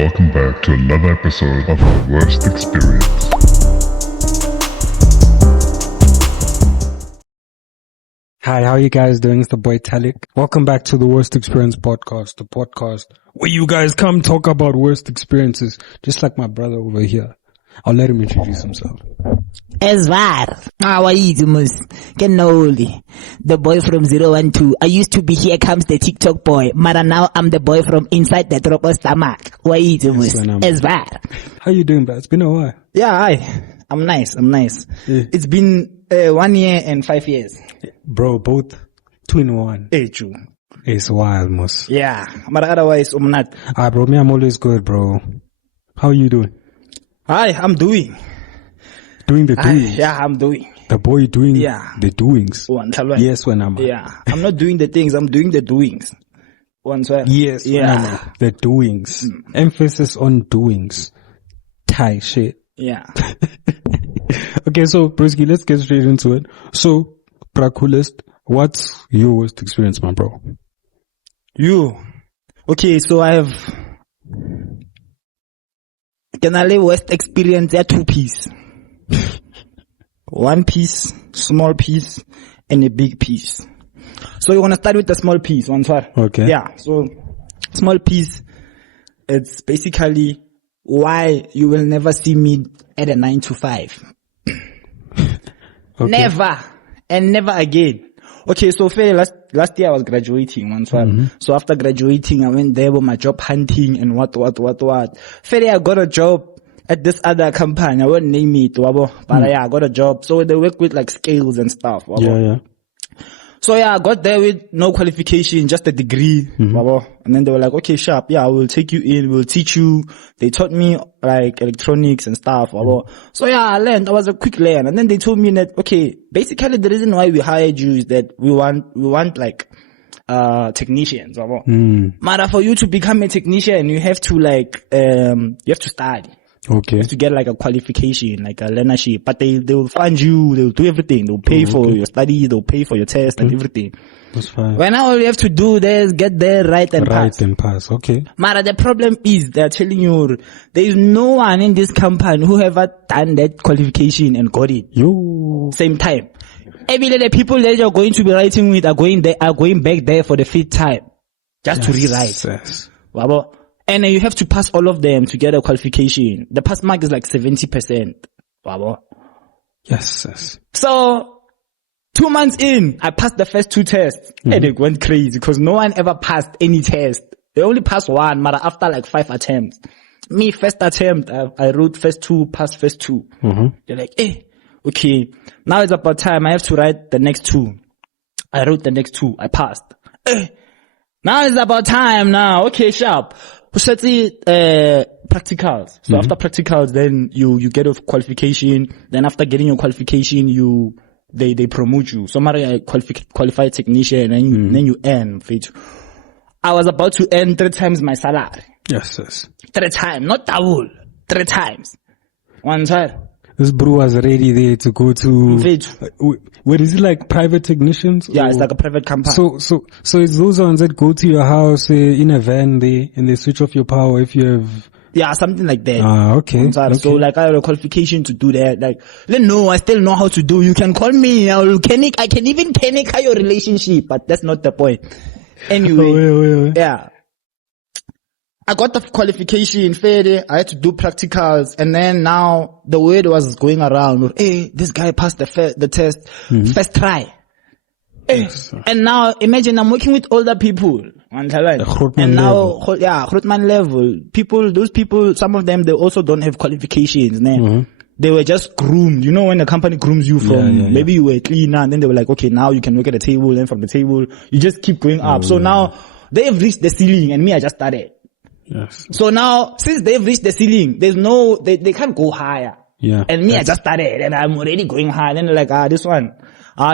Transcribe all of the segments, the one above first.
welcome back to another episode of The Worst Experience. Hi, how are you guys doing? It's the boy Talik. Welcome back to The Worst Experience podcast, the podcast where you guys come talk about worst experiences, just like my brother over here. I'll let him introduce himself. Esvar, how are you, Mus? Kenoli, the boy from 012. I used to be Here Comes the TikTok boy, but now I'm the boy from inside the drop of stomach. Why are you, Mus? Esvar. How you doing, bro? It's been a while. Yeah, hi. I'm nice. Yeah. It's been 1 year and 5 years. Bro, both 2 in 1. Hey, true. It's wild, Mus. Yeah, but otherwise, I'm not. Bro, me, I'm always good, bro. How are you doing? Hi, I'm doing. Doing the doings? Yeah, I'm doing. The boy doing the doings? Yes, when I'm. Yeah, I'm not doing the things, I'm doing the doings. Yes, yeah. The doings. Emphasis on doings. Thai shit. Yeah. Okay, so, Brisky, let's get straight into it. So, Prakulist, what's your worst experience, my bro? Okay, so I have worst experience at 2 piece. 1 piece, small piece, and a big piece. So you want to start with the small piece, Okay. Yeah, so small piece, it's basically why you will never see me at a 9 to 5. Okay. Never and never again. Okay, so last year I was graduating, So after graduating, I went there with my job hunting and what. Fairly, I got a job at this other company. I won't name it, but yeah, I got a job. So they work with like scales and stuff. Yeah. So yeah, I got there with no qualification, just a degree. And then they were like, okay, sharp. Yeah, we'll take you in. We'll teach you. They taught me like electronics and stuff. So yeah, I learned. I was a quick learner. And then they told me that, okay, basically the reason why we hired you is that we want like, technicians. But for you to become a technician, you have to like, you have to study. Okay. To get like a qualification, like a learnership, but they'll fund you, they'll do everything, they'll pay for your study, they'll pay for your test and everything. That's fine. When all you have to do is get there, write and pass. Okay. Mara, the problem is they're telling you there is no one in this company who ever done that qualification and got it. Same time. Every day the people that you're going to be writing with are going back there for the 5th time. Just to rewrite. Yes. And you have to pass all of them to get a qualification. The pass mark is like 70%. Yes. So, 2 months in, I passed the first 2 tests. And it went crazy because no one ever passed any test. They only passed 1, but after like 5 attempts. Me, first attempt, I wrote first 2, passed first 2. They're like, okay, now it's about time. I have to write the next 2. I wrote the next 2. I passed. Now it's about time now. Okay, sharp. Practicals. So after practicals, then you get a qualification. Then after getting your qualification, they promote you. So a qualified technician, and then you earn. I was about to earn 3 times my salary. Yes. 3 times, not double. 3 times. One time. This bro was already there to go to. What is it, like private technicians? Yeah, it's like a private company. So it's those ones that go to your house in a van there and they switch off your power if you have. Yeah, something like that. Okay. So like I have a qualification to do that. Like, no, I still know how to do. You can call me. I can even panic your relationship, but that's not the point. Anyway. Yeah. I got the qualification, fairly. I had to do practicals, and then now the word was going around. Hey, this guy passed the test, first try. And now imagine I'm working with older people, and now Grootman level people. Those people, some of them, they also don't have qualifications. They were just groomed. You know when the company grooms you from maybe you were a cleaner, and then they were like, okay, now you can work at a table, and from the table you just keep going up. So now they have reached the ceiling, and me, I just started. Yes. So now, since they've reached the ceiling, they can't go higher. Yeah. And me, I just started, and I'm already going higher. Then they're like, this one,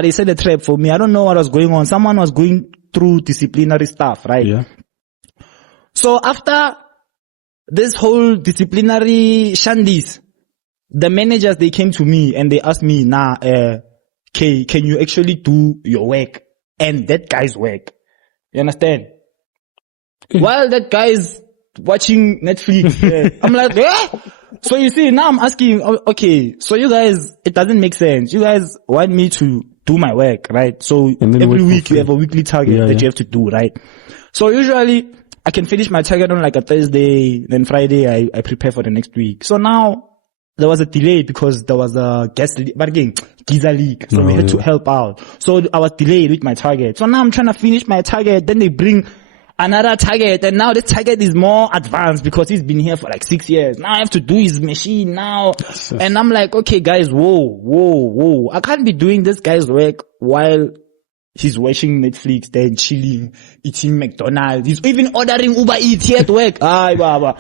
they set a trap for me. I don't know what was going on. Someone was going through disciplinary stuff, right? Yeah. So after this whole disciplinary shandies, the managers, they came to me and they asked me, can you actually do your work and that guy's work? You understand? While that guy's watching Netflix. Yeah. I'm like, eh? So you see, now I'm asking, okay, so you guys, it doesn't make sense. You guys want me to do my work, right? So every week you have a weekly target that you have to do, right? So usually I can finish my target on like a Thursday, then Friday I prepare for the next week. So now there was a delay because there was a geyser leak. So we had to help out. So I was delayed with my target. So now I'm trying to finish my target. Then they bring another target, and now this target is more advanced because he's been here for like 6 years. Now I have to do his machine now. Yes. And I'm like, okay guys, whoa. I can't be doing this guy's work while he's watching Netflix, then chilling, eating McDonald's. He's even ordering Uber Eats here at work.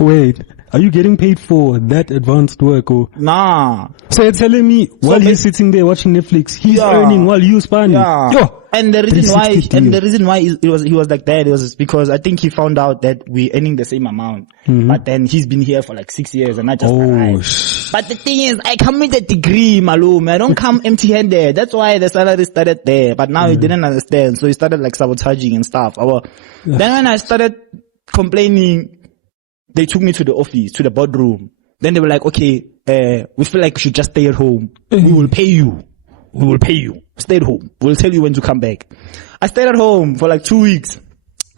Wait, are you getting paid for that advanced work? Or? Nah. So you're telling me while he's sitting there watching Netflix, he's earning while you're spanning? Yeah. Yo. And the reason why he was like that was because I think he found out that we're earning the same amount. Mm-hmm. But then he's been here for like 6 years and I just arrived. But the thing is, I come with a degree, Malum. I don't come empty-handed. That's why the salary started there. But now he didn't understand. So he started like sabotaging and stuff. Then when I started complaining, they took me to the office, to the boardroom. Then they were like, okay, we feel like you should just stay at home. We will pay you. Stay at home. We'll tell you when to come back. I stayed at home for like 2 weeks.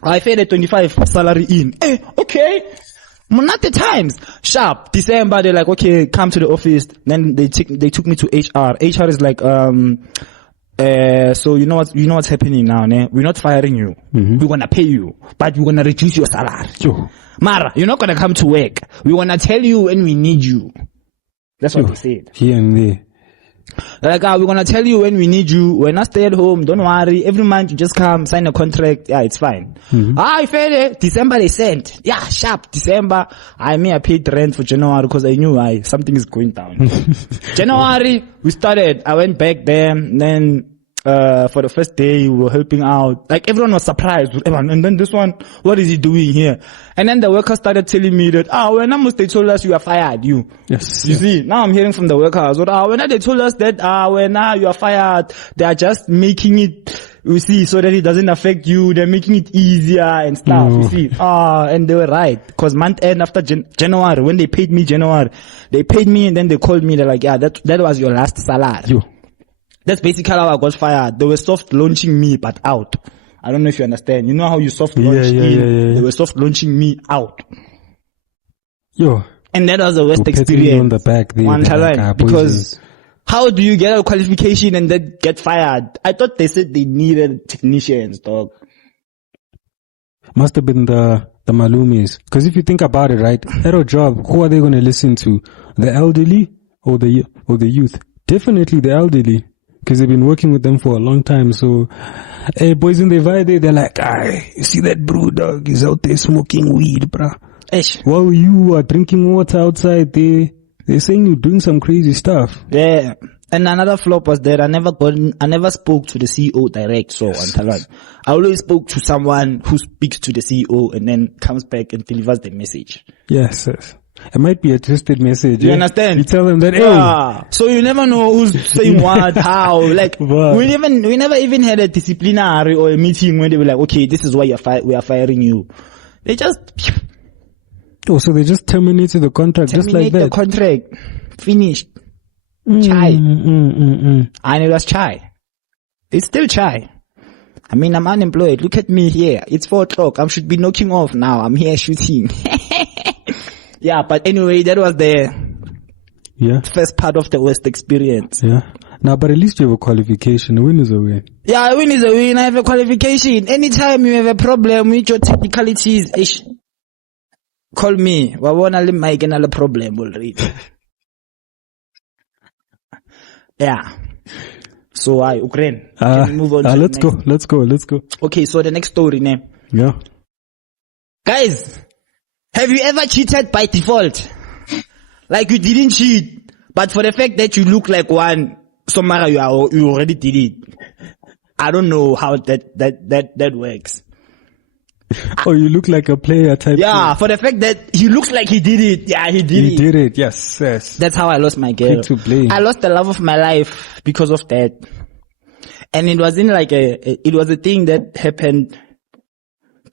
I paid a 25 salary in. Okay. Monate times. Sharp. December, they're like, okay, come to the office. Then they took me to HR. HR is like, so you know what's happening now, ne? We're not firing you. Mm-hmm. We're gonna pay you, but we're gonna reduce your salary. Sure. Mara, you're not gonna come to work. We wanna tell you when we need you. That's what they said. Here and there. Like, we're gonna tell you when we need you. When I stay at home, don't worry. Every month you just come, sign a contract. Yeah, it's fine. Mm-hmm. I paid it. December they sent. Yeah, sharp. December. I paid rent for January because I knew something is going down. January, we started. I went back there. Then, for the first day, we were helping out. Like, everyone was surprised. And then this one, what is he doing here? And then the workers started telling me that, when they told us you are fired, you. Yes. You see, now I'm hearing from the workers, when they told us that, when you are fired, they are just making it, you see, so that it doesn't affect you. They're making it easier and stuff, you see. And they were right. Cause month end after January, when they paid me January, they paid me and then they called me, they're like, yeah, that was your last salary. You. That's basically how I got fired. They were soft launching me, but out. I don't know if you understand. You know how you soft launch in? They were soft launching me out. Yo. And that was the worst experience. On the back there, one time. Because how do you get a qualification and then get fired? I thought they said they needed technicians, dog. Must have been the Malumis. Because if you think about it, right? At a job, who are they going to listen to? The elderly or the youth? Definitely the elderly. Because they've been working with them for a long time. So, boys in the vibe, they're like, you see that brew dog? He's out there smoking weed, bruh. While you are drinking water outside, they're saying you're doing some crazy stuff. Yeah. And another flop was that I never spoke to the CEO direct. So, I always spoke to someone who speaks to the CEO and then comes back and delivers the message. Yes. It might be a twisted message. You understand? You tell them that, hey. So you never know who's saying what, how. Like, we never even had a disciplinary or a meeting where they were like, okay, this is why we are firing you. They just... so they just terminated the contract just like that? The contract. Finished. Chai. And it was chai. It's still chai. I'm unemployed. Look at me here. It's 4 o'clock. I should be knocking off now. I'm here shooting. Yeah, but anyway, that was the first part of the worst experience. Yeah. Now, but at least you have a qualification. A win is a win. Yeah, a win is a win. I have a qualification. Anytime you have a problem with your technicalities, call me. I want to make another problem already. Yeah. So, Ukraine. Can we move on to let's go. Okay, so the next story, ne? Yeah. Guys. Have you ever cheated by default? Like you didn't cheat, but for the fact that you look like one, somehow you already did it. I don't know how that works. Or you look like a player type. Yeah, for the fact that he looks like he did it. Yeah, he did it. He did it, yes. That's how I lost my girl. To blame. I lost the love of my life because of that. And it wasn't like it was a thing that happened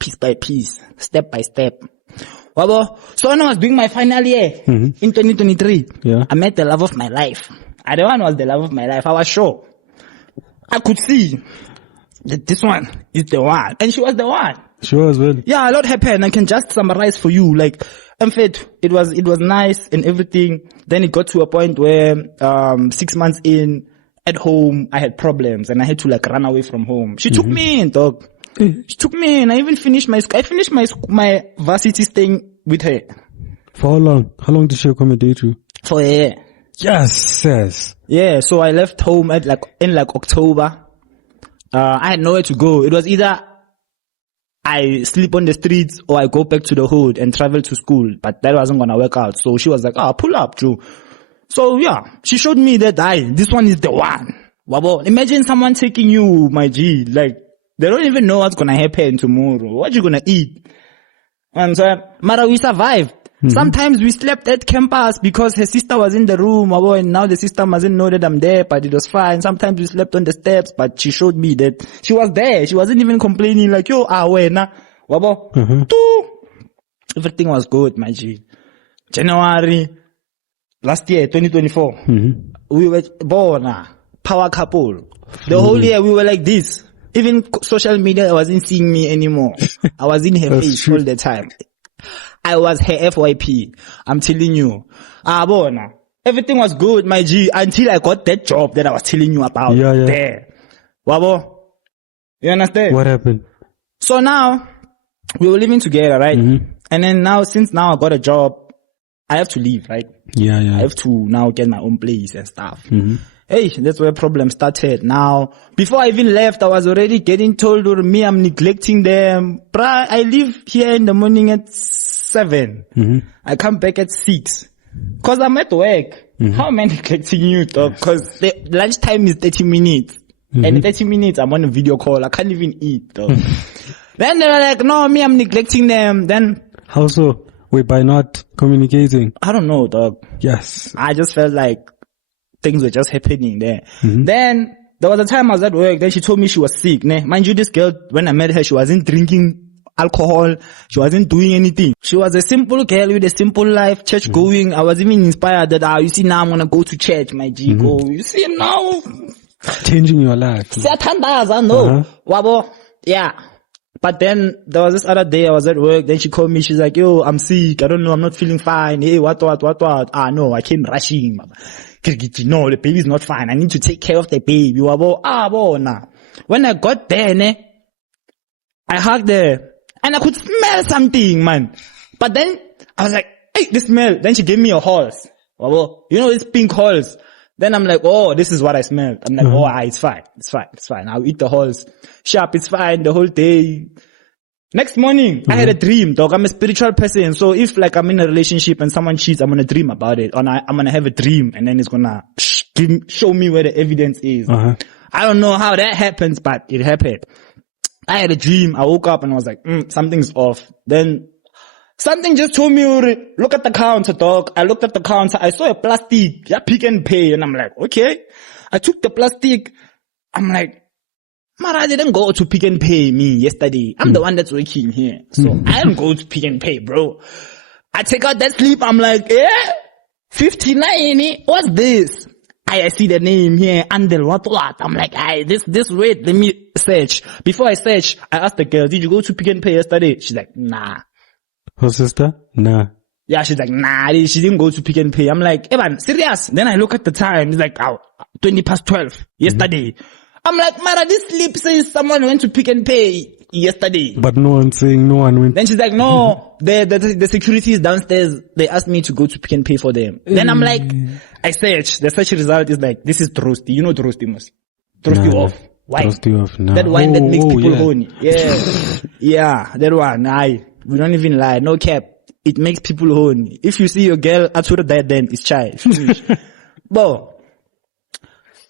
piece by piece, step by step. Wabo. So when I was doing my final year in 2023, Yeah. I met the love of my life. And the one was the love of my life. I was sure. I could see that this one is the one. And she was the one. Sure as well. Yeah, a lot happened. I can just summarize for you. Like, in fact, it was nice and everything. Then it got to a point where, 6 months in, at home, I had problems and I had to like run away from home. She took me in, dog. She took me in. I even finished my varsity staying with her. For how long? How long did she accommodate you? For a year. Yes. Yeah, so I left home in October. I had nowhere to go. It was either I sleep on the streets or I go back to the hood and travel to school, but that wasn't gonna work out. So she was like, pull up, Drew. So yeah, she showed me that this one is the one. Wabo, imagine someone taking you, my G, like, they don't even know what's gonna happen tomorrow. What you gonna eat? And so, Mara, we survived. Sometimes we slept at campus because her sister was in the room, wabo, and now the sister mustn't know that I'm there, but it was fine. Sometimes we slept on the steps, but she showed me that she was there. She wasn't even complaining like, yo, wena, wabo. Everything was good, my G. January, last year, 2024, we were born, power couple. The whole year we were like this. Even social media wasn't seeing me anymore. I was in her face all the time. I was her FYP. I'm telling you. Bona. Everything was good, my G, until I got that job that I was telling you about. Yeah. There. Wabo. You understand? What happened? So now, we were living together, right? And then now, since now I got a job, I have to leave, right? Yeah. I have to now get my own place and stuff. Hey, that's where problems started. Now, before I even left, I was already getting told, or me, I'm neglecting them. Bruh, I leave here in the morning at 7. I come back at 6. Cause I'm at work. How am I neglecting you, dog? Cause the lunchtime is 30 minutes. And 30 minutes, I'm on a video call. I can't even eat, dog. Then they're like, no, me, I'm neglecting them. Then. How so? Wait, by not communicating? I don't know, dog. Yes. I just felt like things were just happening there. Then there was a time I was at work. Then she told me she was sick. Mind you, this girl, when I met her, she wasn't drinking alcohol. She wasn't doing anything. She was a simple girl with a simple life, church going. I was even inspired that, you see, now I'm going to go to church, my G. Go. You see, now. Changing your life. Wabo. Yeah. But then there was this other day I was at work. Then she called me. She's like, yo, I'm sick. I don't know. I'm not feeling fine. Hey, what? No, I came rushing. No, the baby's not fine. I need to take care of the baby. When I got there, I hugged her and I could smell something, man. But then I was like, hey, this smell. Then she gave me a horse. You know, it's pink horse. Then I'm like, oh, this is what I smelled. I'm like, it's fine. I'll eat the horse. Sharp, it's fine the whole day. Next morning, I had a dream, dog. I'm a spiritual person. So if like I'm in a relationship and someone cheats, I'm going to dream about it. Or I'm going to have a dream and then it's going to show me where the evidence is. I don't know how that happens, but it happened. I had a dream. I woke up and I was like, something's off. Then something just told me, look at the counter, dog. I looked at the counter. I saw a plastic. Yeah, Pick and Pay. And I'm like, okay. I took the plastic. I'm like, Mara, I didn't go to Pick and Pay me yesterday. I'm the one that's working here. So I didn't go to Pick and Pay, bro. I take out that slip. I'm like, 59, what's this? I see the name here, Andel, what? I'm like, this, wait, let me search. Before I search, I asked the girl, did you go to Pick and Pay yesterday? She's like, nah. Her sister? Nah. Yeah, she's like, nah, she didn't go to Pick and Pay. I'm like, Evan, serious? Then I look at the time, it's like, 12 yesterday. I'm like, Mara, this slip says someone went to Pick and Pay yesterday. But no one's saying no one went. Then she's like, no, the security is downstairs. They asked me to go to Pick and Pay for them. Then I'm like, I search. The search result is like, this is Drosty. You know Drosty, must. Drosty off. Wine. Drosty off, nah. That wine that makes people horny. Yeah. Yeah, that one. We don't even lie. No cap. It makes people horny. If you see your girl, Atura that then it's child. Bo.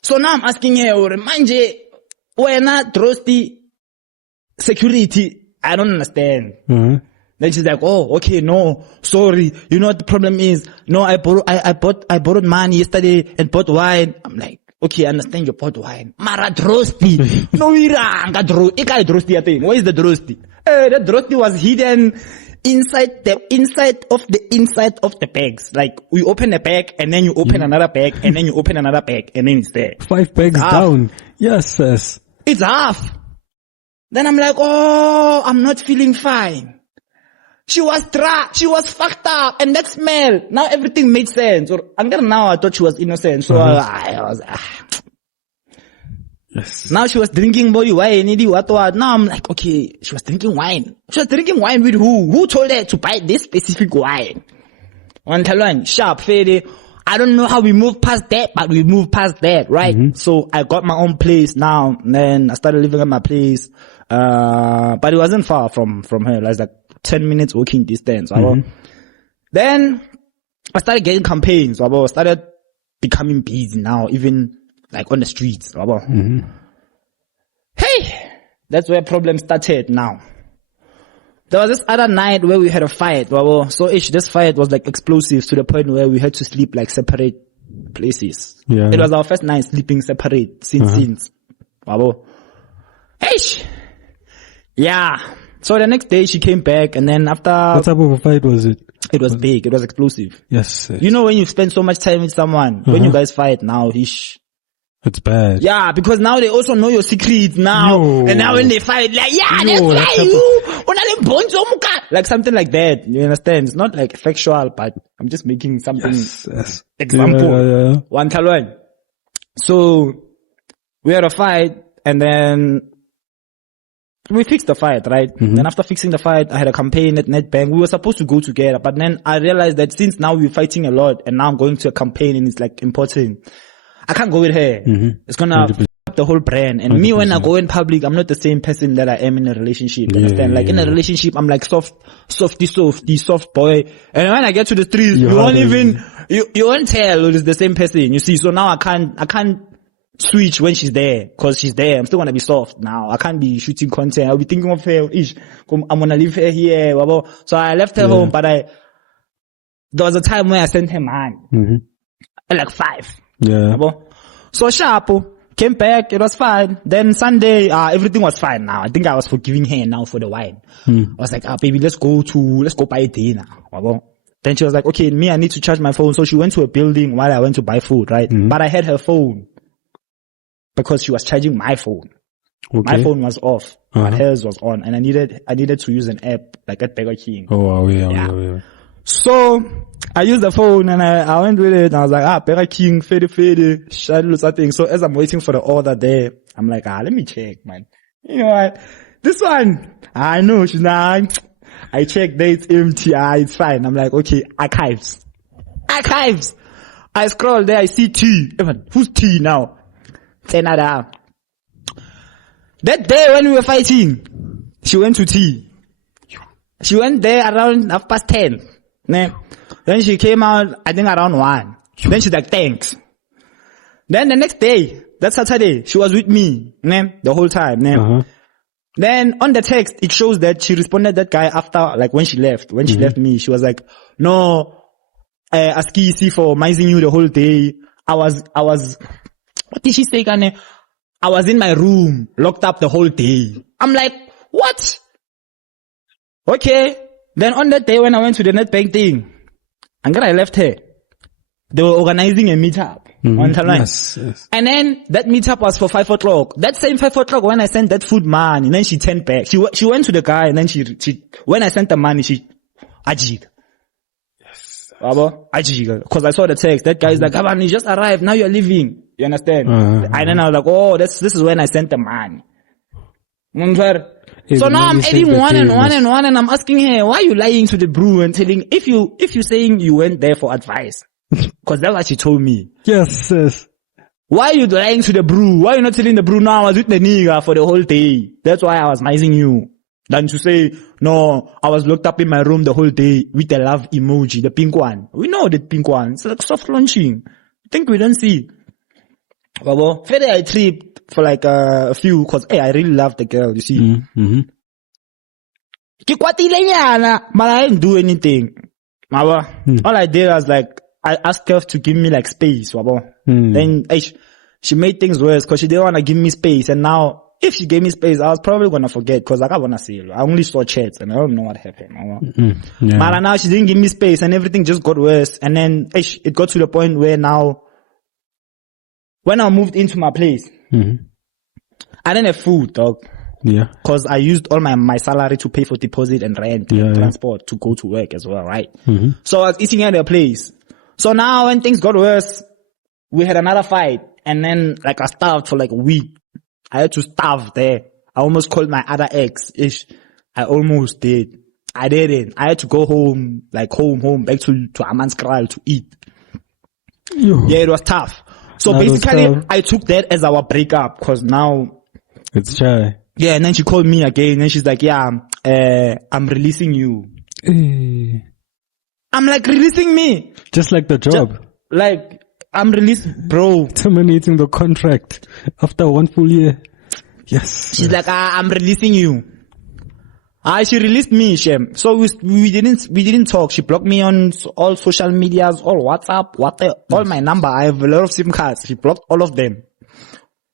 So now I'm asking her, manje, why not Drosty security? I don't understand. Then she's like, oh, okay, no, sorry. You know what the problem is? No, I borrowed money yesterday and bought wine. I'm like, okay, I understand your pot wine. Mara drosty. No, ika drosty thing. Where is the drosty? The drosty was hidden inside of the bags. Like, we open a bag, and then you open another bag, and then you open another bag, and then it's there. 5 bags down. Yes, yes. It's half. Then I'm like, oh, I'm not feeling fine. She was dry. She was fucked up. And that smell. Now everything made sense. Or now I thought she was innocent. So I was, Yes. Now she was drinking body wine. What. Now I'm like, okay, she was drinking wine. She was drinking wine with who? Who told her to buy this specific wine? One sharp, fade. I don't know how we moved past that, but we moved past that, right? So I got my own place now. And then I started living at my place. But it wasn't far from her. It was like 10 minutes walking distance. Then I started getting campaigns. I started becoming busy now, even like on the streets. Hey, that's where problems started now. There was this other night where we had a fight. So this fight was like explosive to the point where we had to sleep like separate places. Yeah. It was our first night sleeping separate since. Hey, yeah. So the next day she came back, and then after... What type of a fight was it? It was big. It was explosive. Yes. You know when you spend so much time with someone, when you guys fight now, it's bad. yeah, because now they also know your secrets now. And now when they fight, like, that's why you... Like something like that. You understand? It's not like factual, but I'm just making something... Example. Yeah. One talent. So, we had a fight, and then... we fixed the fight, right? Then after fixing the fight, I had a campaign at NetBank. We were supposed to go together, but then I realized that since now we're fighting a lot, and now I'm going to a campaign and it's like important, I can't go with her. It's gonna f up the whole brand. And 100%. Me, when I go in public, I'm not the same person that I am in a relationship. You understand? Like in a relationship, I'm like soft boy. And when I get to the streets, you won't tell it's the same person. You see, so now I can't switch when she's there, cause she's there. I'm still gonna be soft now. I can't be shooting content. I'll be thinking of her. I'm gonna leave her here. So I left her home, but there was a time where I sent her man. At like 5. Yeah. So sharp, came back, it was fine. Then Sunday, everything was fine now. I think I was forgiving her now for the wine. I was like, baby, let's go buy dinner. Then she was like, okay, I need to charge my phone. So she went to a building while I went to buy food, right? But I had her phone. Because she was charging my phone. My phone was off, but hers was on, and I needed to use an app like at Burger King. Oh wow, yeah. So I used the phone and I went with it, and I was like, Burger King, fede, something. So as I'm waiting for the order there, I'm like, let me check, man. You know what? This one, I know she's not. I checked there, it's empty. It's fine. I'm like, okay, archives. I scroll there, I see T. Who's T now? That day when we were fighting, she went to T. She went there around 10:30. Then she came out, I think around 1. Then she's like, thanks. Then the next day, that Saturday, she was with me, the whole time. Then on the text, it shows that she responded that guy after, like when she left. When she left me, she was like, no, aski for missing you the whole day. I was, what did she say, Kane? I was in my room, locked up the whole day. I'm like, what? Okay. Then on that day when I went to the NetBank thing, I left her. They were organizing a meetup on Talent. Yes. And then that meetup was for 5 o'clock. That same 5 o'clock when I sent that food money, and then she turned back. She went to the guy, and then she when I sent the money, she ajig. Because I saw the text. That guy is like, you just arrived. Now you're leaving. You understand? And then I was like, oh, this is when I sent the money. So now I'm adding one, and I'm asking her, why are you lying to the brew and telling, if you saying you went there for advice? Because that's what she told me. Yes. Why are you lying to the brew? Why are you not telling the brew now I was with the nigga for the whole day? That's why I was missing you. Than to say, no, I was locked up in my room the whole day with the love emoji, the pink one. We know the pink one. It's like soft launching. I think we don't see. Friday I tripped for like a few, cause I really love the girl, you see. But I didn't do anything. All I did was like, I asked her to give me like space. Then she made things worse because she didn't want to give me space. And now, if she gave me space, I was probably going to forget because I want to see it. I only saw chats and I don't know what happened. Yeah. But now she didn't give me space and everything just got worse. And then it got to the point where now, when I moved into my place, I didn't have food, dog. Yeah. Cause I used all my salary to pay for deposit and rent and transport to go to work as well, right? So I was eating at their place. So now when things got worse, we had another fight and then like I starved for like a week. I had to starve there. I almost called my other ex-ish. I almost did. I didn't. I had to go home, like home, back to Amanskral to eat. Yeah, it was tough. So basically, I took that as our breakup because now it's shy. Yeah, and then she called me again and she's like, yeah, I'm releasing you. I'm like, releasing me? Just like the job. Like, I'm released, bro. Terminating the contract after 1 full year. Yes. She's like, I'm releasing you. She released me, Shem. So we didn't talk. She blocked me on all social medias, all WhatsApp, all my number. I have a lot of SIM cards. She blocked all of them.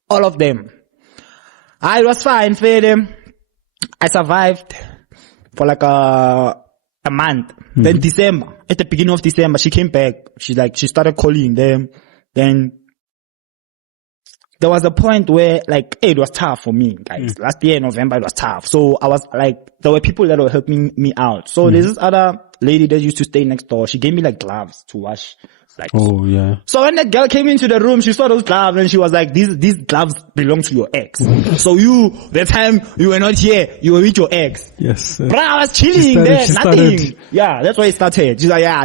All of them. It was fine, fair. I survived for like a month. Then December, at the beginning of December, she came back. She started calling them. Then there was a point where like, it was tough for me, guys. Last year in November, it was tough. So I was like, there were people that were helping me out. So there's this other lady that used to stay next door. She gave me like gloves to wash. Like, oh yeah. So when that girl came into the room, she saw those gloves and she was like, these gloves belong to your ex. So the time you were not here, you were with your ex. Yes. Bruh, I was chilling there, nothing. Yeah, that's why it started. She's like, yeah,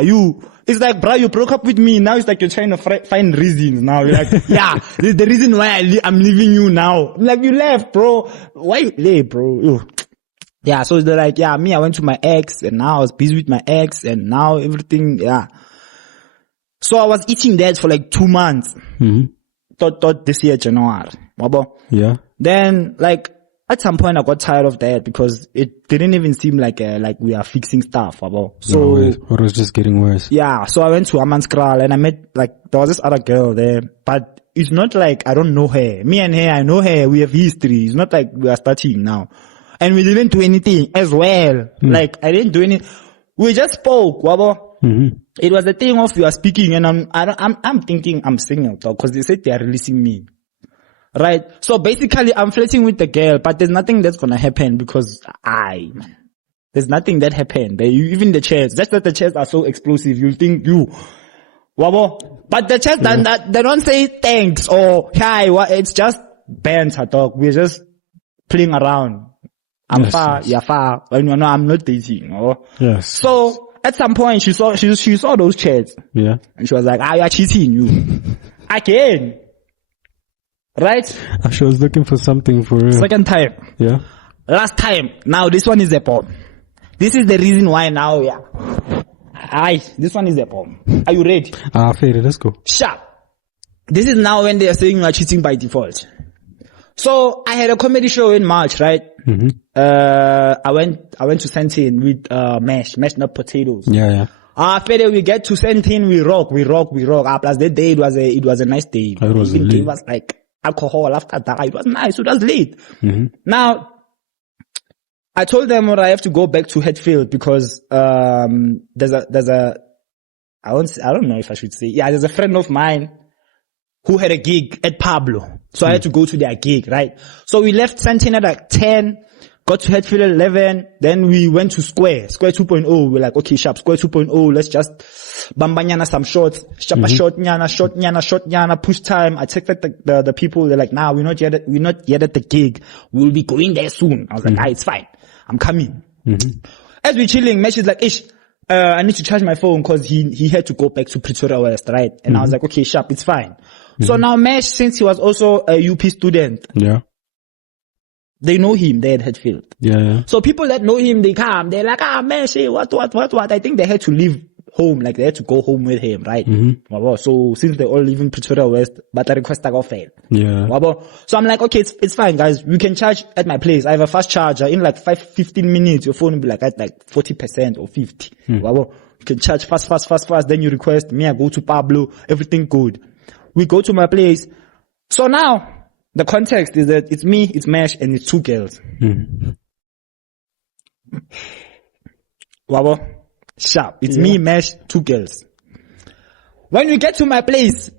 it's like, bruh, you broke up with me. Now it's like you're trying to find reasons now. You're like, yeah, this is the reason why I'm leaving you now. I'm like, you left, bro. Why you left, bro? Ew. Yeah, so they're like, yeah, I went to my ex and now I was busy with my ex and now everything, yeah. So I was eating that for like 2 months. Thought this year, January. Yeah. Then, like, at some point I got tired of that because it didn't even seem like we are fixing stuff. So, it was just getting worse. Yeah. So I went to Amanskral and I met, like, there was this other girl there, but it's not like I don't know her. Me and her, I know her. We have history. It's not like we are starting now. And we didn't do anything as well. Like, I didn't do anything. We just spoke, It was the thing of you are speaking and I'm thinking I'm single because they said they are releasing me. Right? So basically I'm flirting with the girl, but there's nothing that's gonna happen because there's nothing that happened. Even the chats, that's that the chats are so explosive. You'll think but the chats they don't say thanks or hi, it's just banter talk. We're just playing around. I'm far, you're far, and I'm not dating. Yes. So at some point she saw those chats. Yeah. And she was like, you are cheating, you. Again. Right? She was looking for something for real. Second time. Yeah. Last time. Now this one is the bomb. This is the reason why now, this one is the bomb. Are you ready? Fair, let's go. Sharp. This is now when they are saying you are cheating by default. So I had a comedy show in March, right? I went to Sentin with mash not potatoes. Yeah. After we get to Sentin, we rock. Plus that day it was a nice day. It was Even gave us like alcohol after that. It was nice. It was late. Now I told them I have to go back to Hatfield because there's a I don't know if I should say, there's a friend of mine who had a gig at Pablo. So I had to go to their gig, right? So we left Sentin at like 10, got to Hatfield at 11, then we went to Square 2.0. We're like, okay, sharp, Square 2.0, let's just bambanyana some shots, short nyana, push time. I texted the people, they're like, nah, we're not yet at the gig. We'll be going there soon. I was like, it's fine. I'm coming. As we're chilling, Mesh is like, I need to charge my phone because he had to go back to Pretoria West, right? And I was like, okay, sharp, it's fine. So now Mesh, since he was also a UP student, they know him there at Hatfield. Yeah. So people that know him, they come, they're like, Mesh, what? I think they had to leave home, like they had to go home with him, right? So since they all live in Pretoria West, but the request I got failed. Yeah. So I'm like, okay, it's fine, guys. We can charge at my place. I have a fast charger. In like 15 minutes, your phone will be like at like 40% or 50. You can charge fast. Then you request me, I go to Pablo, everything good. We go to my place. So now, the context is that it's me, it's Mesh, and it's two girls. Wabo, sharp. It's me, Mesh, two girls. When we get to my place,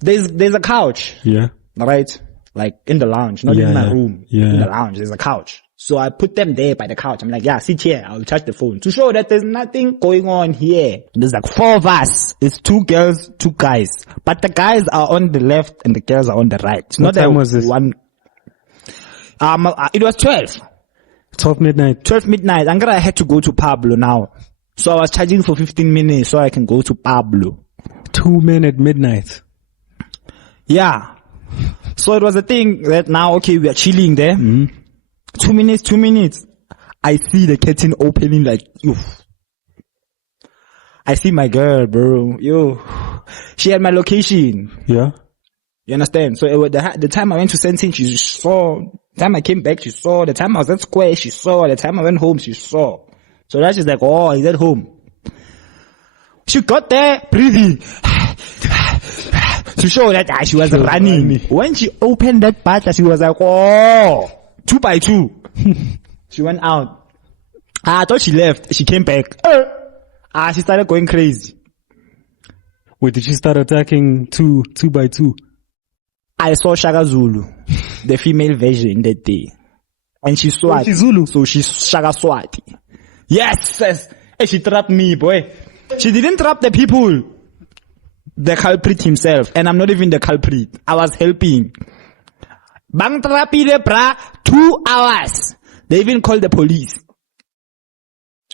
there's a couch. Yeah. Right? Like in the lounge, not in my room. Yeah. In the lounge, there's a couch. So I put them there by the couch. I'm like, yeah, sit here. I'll charge the phone to show that there's nothing going on here. There's like 4 of us. It's 2 girls, 2 guys. But the guys are on the left and the girls are on the right. It's what not time was this? One. It was 12. 12 midnight. 12 midnight. I'm gonna had to go to Pablo now. So I was charging for 15 minutes so I can go to Pablo. 2 men at midnight. Yeah. So it was a thing that now, okay, we are chilling there. 2 minutes. I see the curtain opening like, oof. I see my girl, bro. Yo. She had my location. Yeah. You understand? So it was the time I went to Sentin, she saw. The time I came back, she saw. The time I was at Square, she saw. The time I went home, she saw. So that's just like, oh, he's at home. She got there, breathing. To show that she was running. When she opened that part, she was like, oh, 2 by 2. She went out. I thought she left. She came back. She started going crazy. Wait, did she start attacking two by 2? I saw Shaka Zulu, the female version that day. And she's Swati. She's Zulu. So she's Shaka Swati. Yes! Hey, she trapped me, boy. She didn't trap the people. The culprit himself. And I'm not even the culprit. I was helping. Bang trapide bra, 2 hours. They even called the police.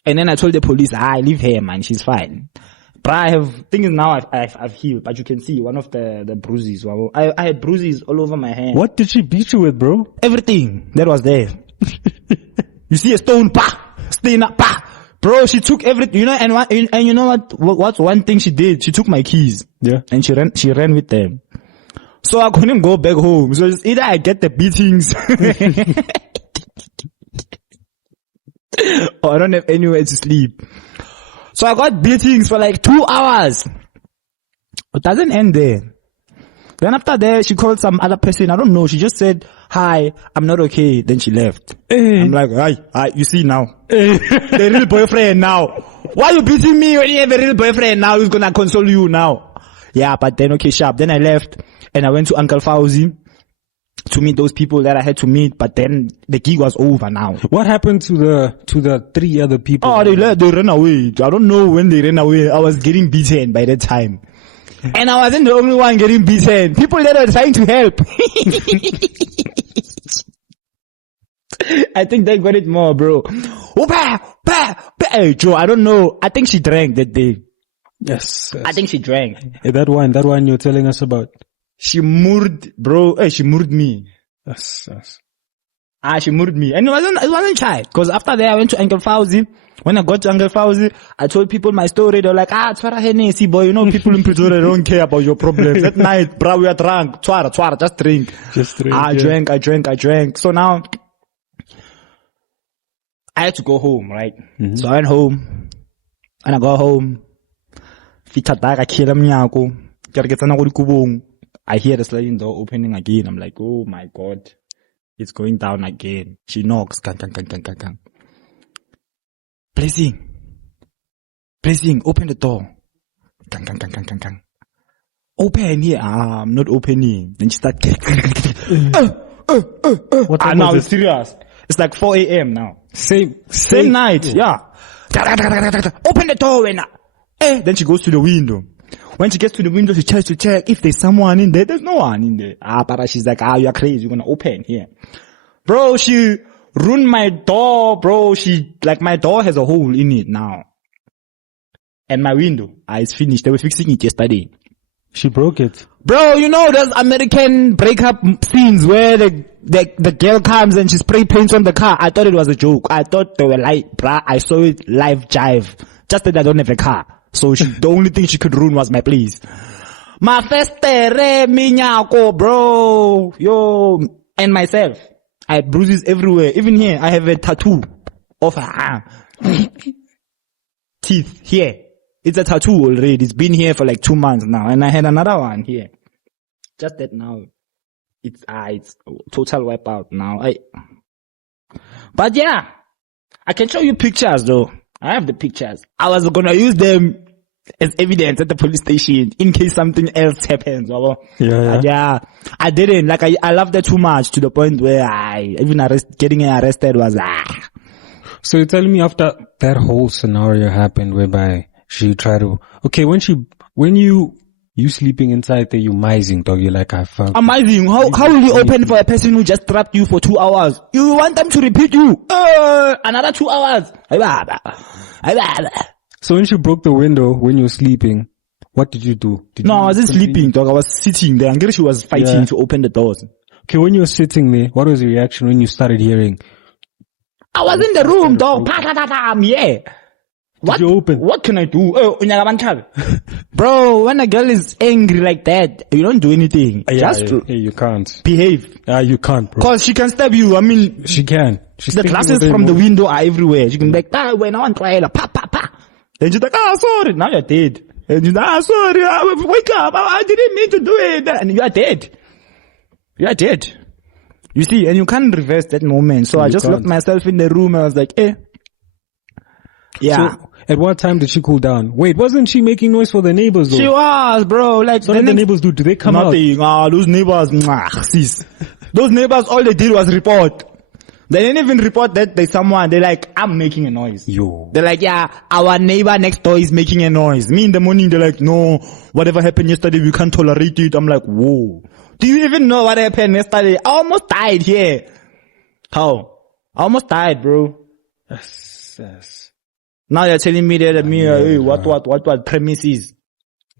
And then I told the police, leave her, man, she's fine. Bra, thing is now I've healed, but you can see one of the bruises. I had bruises all over my hand. What did she beat you with, bro? Everything that was there. You see a stone, stain, bro, she took everything, you know, and you know what's one thing she did? She took my keys. Yeah. And she ran with them. So I couldn't go back home. So it's either I get the beatings or I don't have anywhere to sleep. So I got beatings for like 2 hours. It doesn't end there. Then after that, she called some other person. I don't know. She just said, hi, I'm not okay. Then she left. I'm like, hi, you see now. The real boyfriend now. Why you beating me when you have a real boyfriend now? Who's gonna console you now? Yeah, but then okay, sharp. Then I left and I went to Uncle Fauzi to meet those people that I had to meet, but then the gig was over now. What happened to the 3 other people? Oh, they ran away. I don't know when they ran away. I was getting beaten by that time. And I wasn't the only one getting beaten. People that were trying to help. I think they got it more, bro. Hey, Joe, I don't know. I think she drank that day. Yes. I think she drank. Hey, that wine you're telling us about. She murdered, bro. Hey, she murdered me. Yes. She murdered me. And it wasn't shy. Cause after that, I went to Uncle Fauzi. When I got to Uncle Fauzi, I told people my story. They were like, Twara Hennessy, boy. You know, people in Pretoria don't care about your problems. That night, bro, we are drunk. Twara, just drink. Just drink. I drank. So now, I had to go home, right? Mm-hmm. So I went home. And I got home. I hear the sliding door opening again. I'm like, oh my God. It's going down again. She knocks. Gang. Blessing, open the door. Gang. Open here. I'm not opening. Then she starts. Now it's serious. It's like 4 a.m. now. Same night. Yeah. Open the door, Wena. Then she goes to the window. When she gets to the window, she tries to check if there's someone in there. There's no one in there. But she's like, you are crazy. You're gonna open here. Bro, she ruined my door, bro. My door has a hole in it now. And my window, it's finished. They were fixing it yesterday. She broke it. Bro, you know those American breakup scenes where the girl comes and she spray paints on the car. I thought it was a joke. I thought they were like, bruh, I saw it live jive. Just that I don't have a car. So the only thing she could ruin was my place. My festere, minyako, bro. Yo. And myself. I had bruises everywhere. Even here, I have a tattoo of teeth here. It's a tattoo already. It's been here for like 2 months now. And I had another one here. just that now. It's total wipeout now. But yeah, I can show you pictures though. I have the pictures. I was gonna use them as evidence at the police station in case something else happens. But yeah, I didn't. Like I loved it too much to the point where getting arrested was So you're telling me after that whole scenario happened whereby she tried to, okay, when you sleeping inside there, you mising, dog, you're like, I found. Amazing. How will you open for a person who just trapped you for 2 hours? You want them to repeat you? Another 2 hours. So when she broke the window when you were sleeping, what did you do? I wasn't sleeping, dog. I was sitting there. I guess she was fighting to open the doors. Okay, when you were sitting there, what was your reaction when you started hearing? I was in the room, dog. Yeah. Did you open? What can I do? Bro, when a girl is angry like that, you don't do anything. You can't. Behave. You can't, bro. Cause she can stab you. I mean, she can. The glasses from the window are everywhere. She can be like, when I want to pa. Then she's like, sorry. Now you're dead. And she's like, sorry. Wake up. I didn't mean to do it. And you are dead. You are dead. You see, and you can't reverse that moment. So I just locked myself in the room. I was like, yeah. So, at what time did she cool down? Wait, wasn't she making noise for the neighbors though? She was, bro. Like, so what did the neighbors do? Did they come out? Nothing. Those neighbors, sis. Those neighbors, all they did was report. They didn't even report that there's someone. They're like, I'm making a noise. Yo. They're like, yeah, our neighbor next door is making a noise. Me in the morning, they're like, no, whatever happened yesterday, we can't tolerate it. I'm like, whoa. Do you even know what happened yesterday? I almost died here. How? I almost died, bro. Yes. Now you're telling me that hey, what premises?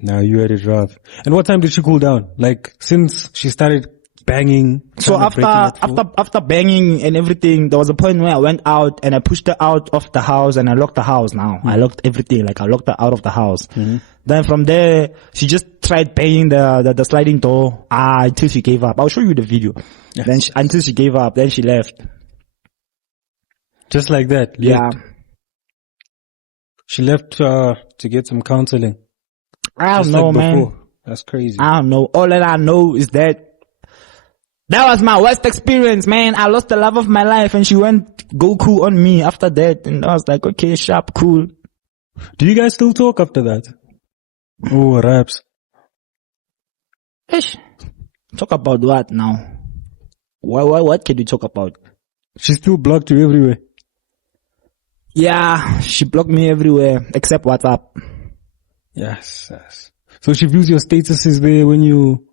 Now you had it rough. And what time did she cool down? Like, since she started banging. So after banging and everything, there was a point where I went out and I pushed her out of the house and I locked the house now. I locked everything, like I locked her out of the house. Then from there, she just tried banging the sliding door until she gave up. I'll show you the video. Yes. Then until she gave up, then she left. Just like that? Yeah. She left to get some counseling. I don't know, man. That's crazy. I don't know. All that I know is that was my worst experience, man. I lost the love of my life and she went Goku on me after that. And I was like, okay, sharp, cool. Do you guys still talk after that? Oh, raps. Ish. Talk about what now? What can you talk about? She still blocked you everywhere. Yeah, she blocked me everywhere except WhatsApp. Yes. So she views your statuses there when you...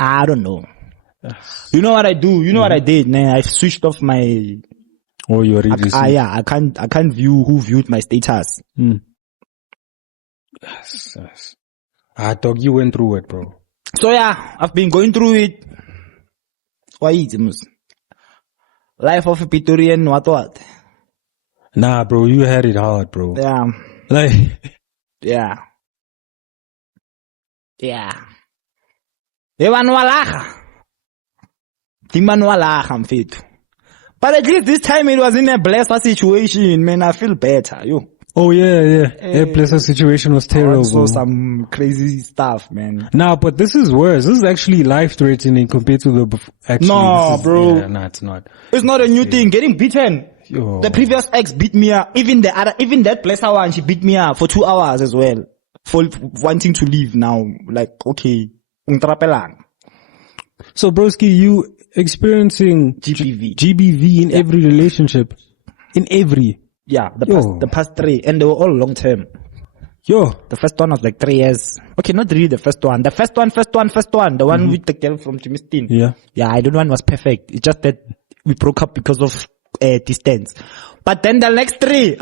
I don't know. Yes. You know what I do? You know what I did, man? I switched off my... Oh, you already I can't view who viewed my status. Yes. Dog, you went through it, bro. So yeah, I've been going through it. Why is it? Life of a Pitorian, what? Nah, bro, you had it hard, bro. Yeah. Like... Yeah. Evanwalaga, mfethu. But at least this time it was in a blessed situation, man. I feel better, yo. Oh yeah. A blessed situation was terrible. Also some crazy stuff, man. Nah, but this is worse. This is actually life-threatening compared to the actually. No, bro. Yeah, nah, it's not. It's not a new thing. Getting beaten. Yo. The previous ex beat me up. Even that blessed one, she beat me up for 2 hours as well. For wanting to leave now. Like, okay. So, broski, you experiencing GBV in every relationship? In every? Yeah, the past 3. And they were all long term. The first one was like 3 years. Okay, not really the first one. The first one. The one with the girl from Jimistin. Yeah, I don't know one was perfect. It's just that we broke up because of distance. But then the next 3,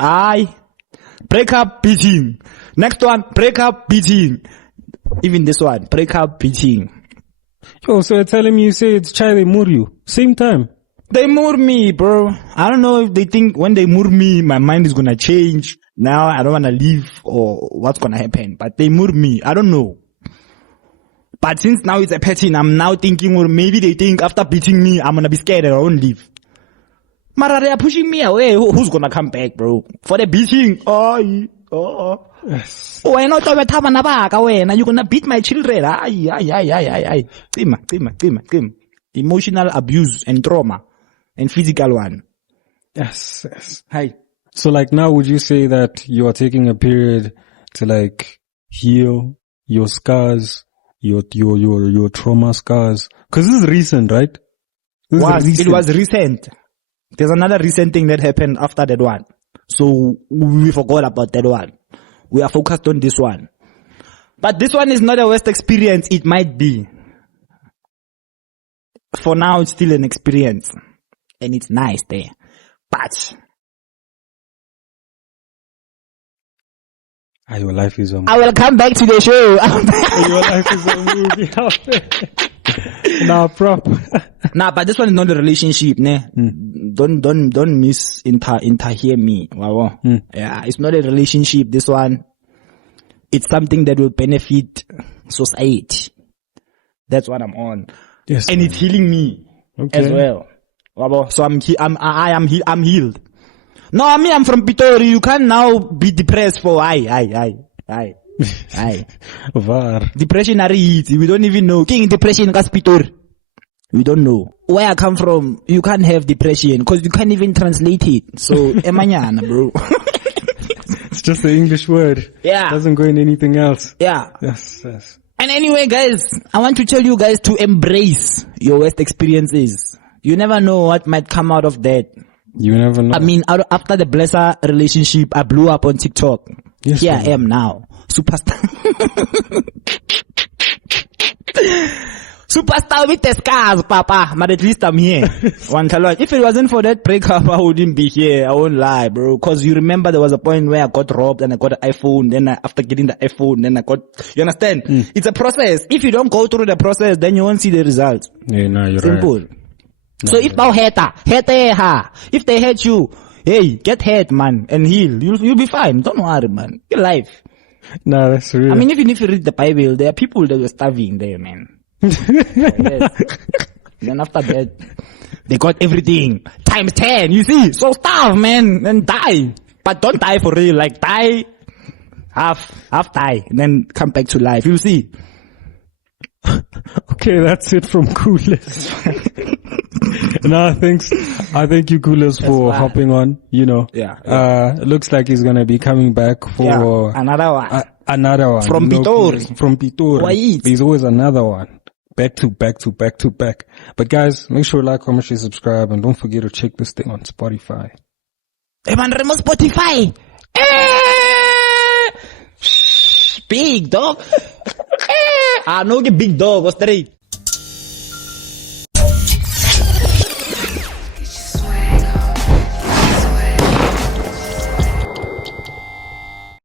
breakup, beating. Next one, breakup, beating. Even this one, breakup, beating. So you're telling me you say it's chai they moor you. Same time. They moor me, bro. I don't know if they think when they moor me, my mind is gonna change. Now I don't wanna leave or what's gonna happen. But they moor me. I don't know. But since now it's a pattern, I'm now thinking, or maybe they think after beating me, I'm gonna be scared and I won't leave. Mara, they are pushing me away. Who's gonna come back, bro? For the beating? Yes. Wena utobetha bana baka wena, you're gonna beat my children. Ay. Cima. Emotional abuse and trauma and physical one. Yes. Hi. So like now, would you say that you are taking a period to like heal your scars, your trauma scars? Cause this is recent, right? It was recent. There's another recent thing that happened after that one. So we forgot about that one. We are focused on this one. But this one is not a worst experience. It might be. For now, it's still an experience. And it's nice there. But your life is a movie. I will come back to the show. Your life is a movie out there. Nah, prop. Nah, but this one is not a relationship, ne? Don't hear me. Wow. Yeah, it's not a relationship, this one. It's something that will benefit society. That's what I'm on. Yes. And it's healing me as well. Wow. So I'm healed. No, I'm from Pitori. You can't now be depressed for aye. Var. Depression are easy. We don't even know. King depression kas Pitori. We don't know. Where I come from, you can't have depression because you can't even translate it. So, emanyana, bro. It's just the English word. Yeah. Doesn't go in anything else. Yeah. Yes. And anyway, guys, I want to tell you guys to embrace your worst experiences. You never know what might come out of that. You never know. I mean, after the Blesser relationship, I blew up on TikTok. Yes, Here I am now. Superstar. Superstar with the scars, Papa. But at least I'm here. If it wasn't for that breakup, I wouldn't be here. I won't lie, bro. Cause you remember there was a point where I got robbed and I got an iPhone. Then after getting the iPhone, then I got, you understand? It's a process. If you don't go through the process, then you won't see the results. Yeah, no, you're Simple. right. So if thou if they hate you, hey, get hate, man, and heal. You'll be fine. Don't worry, man. Your life. No, that's real. I mean, even if you read the Bible, there are people that were starving there, man. Yes. Then after that, they got everything times 10. You see, so starve, man, and die. But don't die for real. Like die, half die, and then come back to life. You see. Okay, that's it from Coolest. No, thanks. I thank you, Coolest, for hopping on. You know, it looks like he's gonna be coming back for another one. Another one from Pitori. From Pitori. There's always another one. Back to back. But guys, make sure to like, comment, share, subscribe, and don't forget to check this thing on Spotify. Hey man, Remo Spotify. Big dog. No, big dog. What's straight?